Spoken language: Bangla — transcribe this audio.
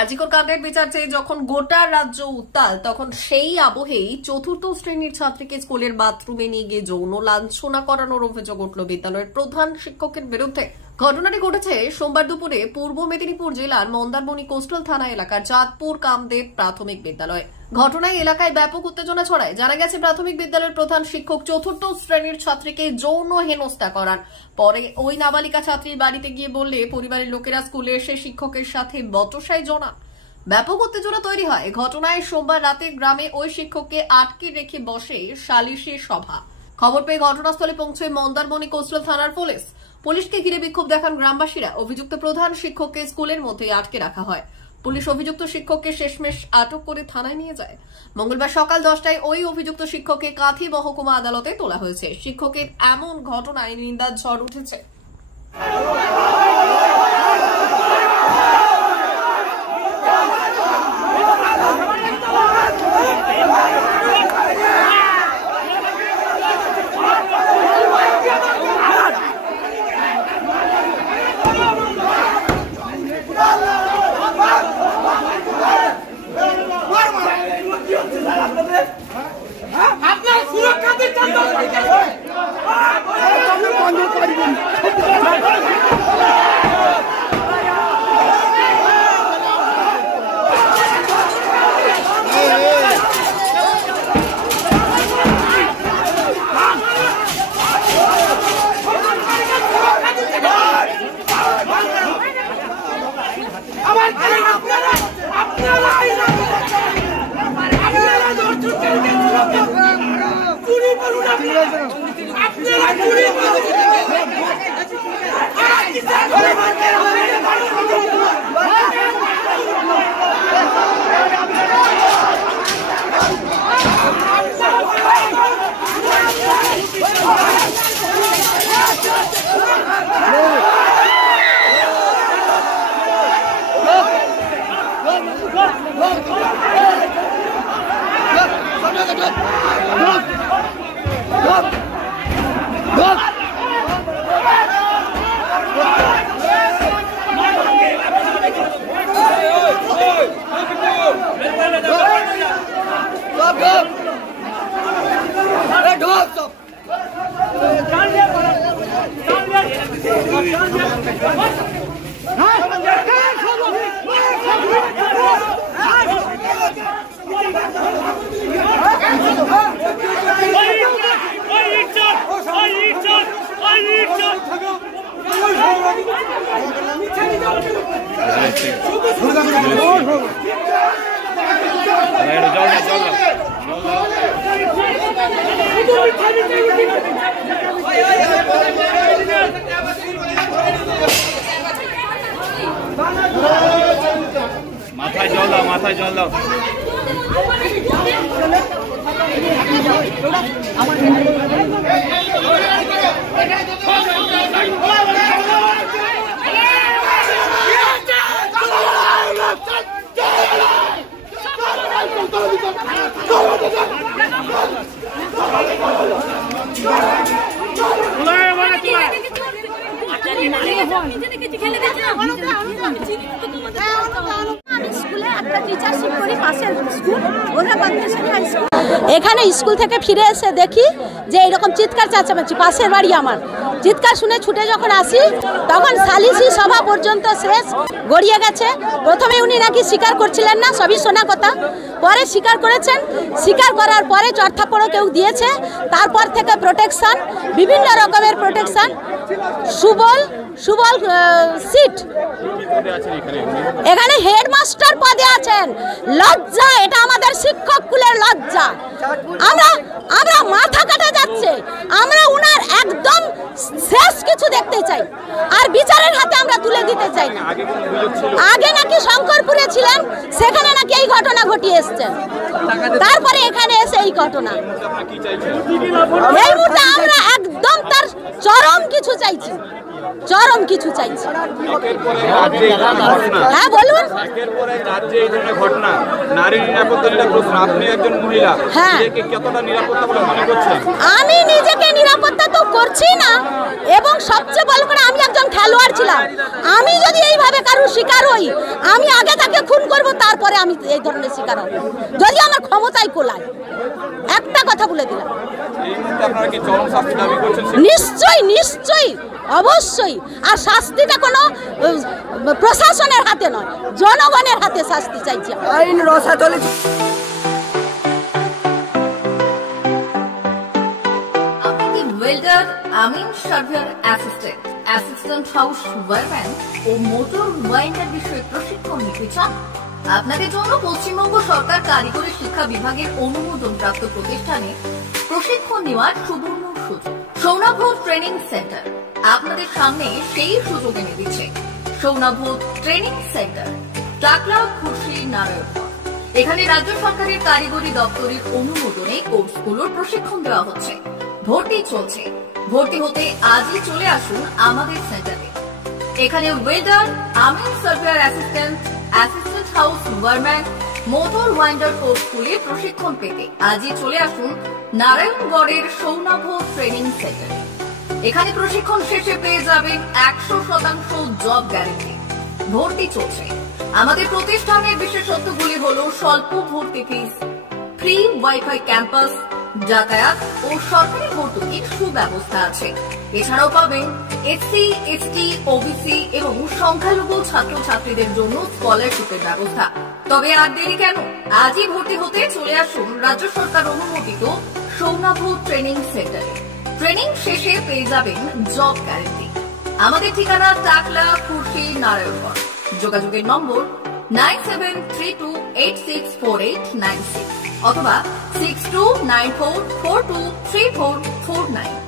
আজিকর কাণ্ডের বিচার চেয়ে যখন গোটা রাজ্য উত্তাল তখন সেই আবহেই চতুর্থ শ্রেণীর ছাত্রীকে স্কুলের বাথরুমে নিয়ে গিয়ে যৌন লাঞ্ছনা করানোর অভিযোগ উঠল বিদ্যালয়ের প্রধান শিক্ষকের বিরুদ্ধে। ঘটনাটি ঘটেছে সোমবার দুপুরে পূর্ব মেদিনীপুর জেলার মন্দারমণি কোস্টাল থানা এলাকার চাঁদপুর কামদেব প্রাথমিক বিদ্যালয়। ঘটনায় এলাকায় ব্যাপক উত্তেজনা ছড়ায়। জানা গেছে প্রাথমিক বিদ্যালয়ের প্রধান শিক্ষক চতুর্থ শ্রেণীর ছাত্রীকে যৌন হেনস্থা করান। পরে ওই নাবালিকা ছাত্রীর বাড়িতে গিয়ে বললে পরিবারের লোকেরা স্কুলে এসে শিক্ষকের সাথে বচসায় জড়ান। ব্যাপক উত্তেজনা তৈরি হয়। ঘটনায় সোমবার রাতে গ্রামে ওই শিক্ষককে আটকে রেখে বসে সালিশি সভা। খবর পেয়ে ঘটনাস্থলে পৌঁছে মন্দারমণি কোস্টাল থানার পুলিশকে ঘিরে বিক্ষোভ দেখান গ্রামবাসীরা। অভিযুক্ত প্রধান শিক্ষককে স্কুলের মধ্যে আটকে রাখা হয়। পুলিশ অভিযুক্ত শিক্ষককে শেষমেশ আটক করে থানায় নিয়ে যায়। মঙ্গলবার সকাল 10টায় ওই অভিযুক্ত শিক্ষককে কাঁথি মহকুমা আদালতে তোলা হয়েছে। শিক্ষকের এমন ঘটনায় নিন্দার ঝড় উঠেছে। আপনার সুরক্ষা দিচ্ছেন মাথায় জল দাও, মাথায় জল দাও। এখানে স্কুল থেকে ফিরে এসে দেখি যে এরকম চিৎকার চেঁচামেচি, পাশের বাড়ি আমার। চিৎকার শুনে ছুটে যখন আসি তখন সালিসি সভা পর্যন্ত শেষ গড়িয়ে গেছে। প্রথমে উনি নাকি স্বীকার করছিলেন না, সবই শোনা কথা। পরে স্বীকার করেছেন। স্বীকার করার পরে চড়থাপড়ও কেউ দিয়েছে। তারপর থেকে প্রোটেকশন, বিভিন্ন রকমের প্রোটেকশন। সুবল সিট এখানে হেডমাস্টার পদে আছেন। লজ্জা, এটা আমাদের শিক্ষক কুলের লজ্জা। আমরা মাথা কাটা যাচ্ছে। আমরা উনার একদম শেষ কিছু দেখতে চাই, আর বিচারের হাতে আমরা তুলে দিতে চাই না। আগে নাকি শঙ্করপুরে ছিলেন, সেখানে নাকি এই ঘটনা ঘটিয়ে এসছেন। তারপরে এখানে এসে এই ঘটনা। এই মুহূর্তে আমরা একদম তার চরম কিছু চাইছি। চরম কিছু চাইছি। হ্যাঁ বলুন। আমি নিজেকে নিরাপত্তা তো করছি না, এবং সবচেয়ে বড় করে আমি একজন খেলোয়াড় ছিলাম। আমি যদি এইভাবে কারোর শিকার হই, আমি আগে তাকে খুন করব তারপরে আমি এই ধরনের শিকার হব, যদি আমার ক্ষমতায় কোলায়। একটা কথা বলে দিলাম, নিশ্চয়ই নিশ্চয়ই অবশ্যই। আর শাস্তিটা কোনো প্রশাসনের হাতে নয়, জনগণের হাতে শাস্তি চাইছি। আইন রসা চলেছে। ওয়েল্ডার, আমিন surveyor assistant, assistant house wireman ও মোটর ওয়াইন্ডার বিষয়ে প্রশিক্ষণ নিতে চান? আপনাদের জন্য পশ্চিমবঙ্গ সরকার কারিগরি শিক্ষা বিভাগের অনুমোদনপ্রাপ্ত প্রতিষ্ঠানে প্রশিক্ষণ নেওয়ার সুবর্ণ সুযোগ। সৌনাভ ট্রেনিং সেন্টার আপনাদের সামনে সেই সুযোগ এনে দিচ্ছে। সৌনাভ ট্রেনিং সেন্টার, টাকলা, খুশি, নারায়ণগঞ্জ। এখানে রাজ্য সরকারের কারিগরি দপ্তরের অনুমোদনে কোর্সগুলোর প্রশিক্ষণ দেওয়া হচ্ছে। ভর্তি চলছে। ভর্তি হতে আজই চলে আসুন আমাদের সেন্টারে। এখানে ওয়েল্ডার, আমিন surveyor assistant, assistant house wireman, motor winder কোর্সগুলি প্রশিক্ষণ পেতে আজই চলে আসুন নারায়ণগড়ের সৌনাভ ট্রেনিং সেন্টারে। এখানে প্রশিক্ষণ শেষে পেয়ে যাবেন 100% জব গ্যারেন্টি। ভর্তি চলছে। আমাদের প্রতিষ্ঠানের বিশেষত্বগুলি হল স্বল্প ভর্তি ফিস, ফ্রি ওয়াইফাই ক্যাম্পাস, যাতায়াত ও সরকারি ভর্তুকির সুব্যবস্থা আছে। এছাড়াও পাবেন এসসি, এসটি, ওবিসি এবং সংখ্যালঘু ছাত্রছাত্রীদের জন্য স্কলারশিপের ব্যবস্থা। তবে আর দেরি কেন, আজই ভর্তি হতে চলে আসুন রাজ্য সরকার অনুমোদিত সৌনাভ ট্রেনিং সেন্টারে। ট্রেনিং শেষে পেয়ে যাবেন জব গ্যারেন্টি। আমাদের ঠিকানা টাকলা, খুশি, নারায়ণগঞ্জ। যোগাযোগের নম্বর 9732864896 অথবা 6294423449।